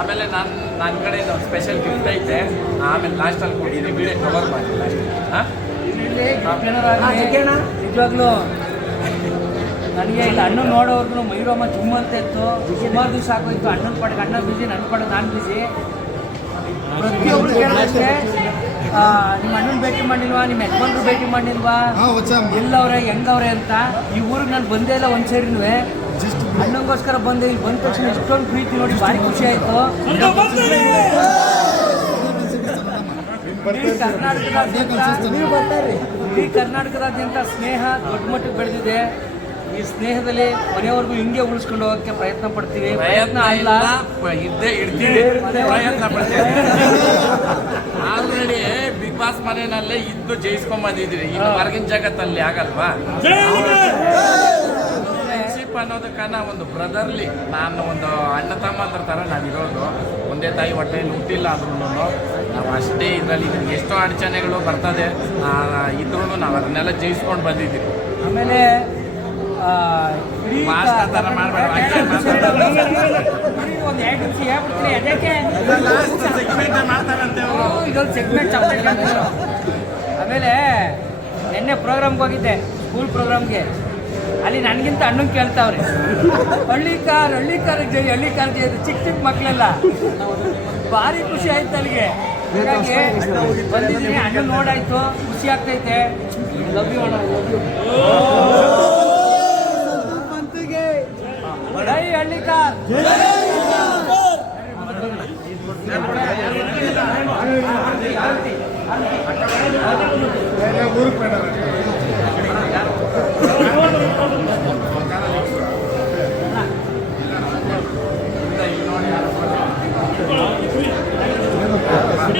ಆಮೇಲೆ ನಾನು ನನ್ನ ಕಡೆಯಿಂದ ಒಂದು ಸ್ಪೆಷಲ್ ಗಿಫ್ಟ್ ಐತೆ. ಆಮೇಲೆ ಲಾಸ್ಟಲ್ಲಿ ಕೊಟ್ಟಿದ್ದೀನಿ ವಿಡಿಯೋ ಕವರ್ ಮಾಡಿ ಲಾಸ್ಟ್ ನಿಜವಾಗ್ಲೂ. ನನಗೆ ಇಲ್ಲಿ ಅಣ್ಣ ನೋಡೋರ್ಗು ಮೈರೋಮ ಚುಮ್ಮಂತ ಇತ್ತು. ಸುಮಾರು ದಿವಸ ಆಗೋಯ್ತು. ಅಣ್ಣನ ಪಡೆಗೆ ಅಣ್ಣ ಬಿಸಿ ನನ್ನ ಪಡೆಗೆ ನಾನು ಬಿಸಿ ಪ್ರತಿಯೊಬ್ರು ಕೇಳೋದಷ್ಟೇ ಆ, ನಿಮ್ಮ ಅಣ್ಣನ ಭೇಟಿ ಮಾಡಿಲ್ವಾ? ನಿಮ್ಮ ಯಜಮಾನ್ರು ಭೇಟಿ ಮಾಡಿಲ್ವಾ? ಎಲ್ಲವ್ರೆ ಹೆಂಗವ್ರೆ ಅಂತ. ಈ ಊರಿಗೆ ನಾನು ಬಂದೇ ಇಲ್ಲ ಒಂದು ಸೇರಿನೂ ಅಣ್ಣಂಗೋಸ್ಕರ ಬಂದೆ. ಇಲ್ಲಿ ಬಂದ ತಕ್ಷಣ ಇಷ್ಟೊಂದು ಪ್ರೀತಿ ನೋಡಿ ಭಾರಿ ಖುಷಿ ಆಯಿತು. ಇಡೀ ಕರ್ನಾಟಕದಾದ್ಯಂತ ಸ್ನೇಹ ದೊಡ್ಡ ಮಟ್ಟಕ್ಕೆ ಬೆಳೆದಿದೆ. ಈ ಸ್ನೇಹದಲ್ಲಿ ಮನೆಯವರೆಗೂ ಹಿಂಗೆ ಉಳಿಸ್ಕೊಂಡು ಹೋಗಕ್ಕೆ ಪ್ರಯತ್ನ ಪಡ್ತೀವಿ. ಪ್ರಯತ್ನ ಇಲ್ಲ ಇದ್ದೇ ಇಡ್ತೀವಿ. ಪ್ರಯತ್ನ ಪಡ್ತೀವಿ. ಆಲ್ರೆಡಿ ಬಿಗ್ ಬಾಸ್ ಮನೆಯಲ್ಲೇ ಇದ್ದು ಜಯಿಸ್ಕೊಂಡ್ ಬಂದಿದ್ದೀರಿ. ಇನ್ನು ಹೊರಗಿನ ಜಗತ್ತಲ್ಲಿ ಆಗಲ್ವಾ? ಅನ್ನೋದಕ್ಕನ್ನ ಒಂದು ಬ್ರದರ್ಲಿ ನಾನು ಒಂದು ಅಣ್ಣ ತಮ್ಮ ಅಂದ್ರ ಥರ ನಾವಿರೋದು ಒಂದೇ ತಾಯಿ ಹೊಟ್ಟೆಯಲ್ಲಿ ಹುಟ್ಟಿಲ್ಲ ಅಂದ್ರೂ ನಾವು ಅಷ್ಟೇ ಇದರಲ್ಲಿ ಎಷ್ಟೋ ಅಡಚಣೆಗಳು ಬರ್ತದೆ. ಇದ್ರೂ ನಾವು ಅದನ್ನೆಲ್ಲ ಜಯಿಸ್ಕೊಂಡು ಬಂದಿದ್ದೀವಿ. ಆಮೇಲೆ ಥರ ಆಮೇಲೆ ನಿನ್ನೆ ಪ್ರೋಗ್ರಾಮ್ಗೆ ಹೋಗಿದ್ದೆ ಸ್ಕೂಲ್ ಪ್ರೋಗ್ರಾಮ್ಗೆ ಅಲ್ಲಿ ನನಗಿಂತ ಹಣ್ಣು ಕೇಳ್ತಾವ್ರೆ. ಹಳ್ಳಿ ಕಾರ್ ಹಳ್ಳಿ ಕಾರ್ ಜೈ ಹಳ್ಳಿ ಕಾರ್ ಜೈ ಚಿಕ್ಕ ಚಿಕ್ಕ ಮಕ್ಕಳೆಲ್ಲ ಭಾರಿ ಖುಷಿ ಆಯ್ತು ಅಲ್ಲಿಗೆ. ಬಂದಿದ್ದೀನಿ ಅಣ್ಣ ನೋಡಾಯ್ತು, ಖುಷಿ ಆಗ್ತೈತೆ. ಲವ್ ಯು ಅಣ್ಣ. ಹಳ್ಳಿ ಕಾರ್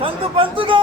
సందు పంతుగా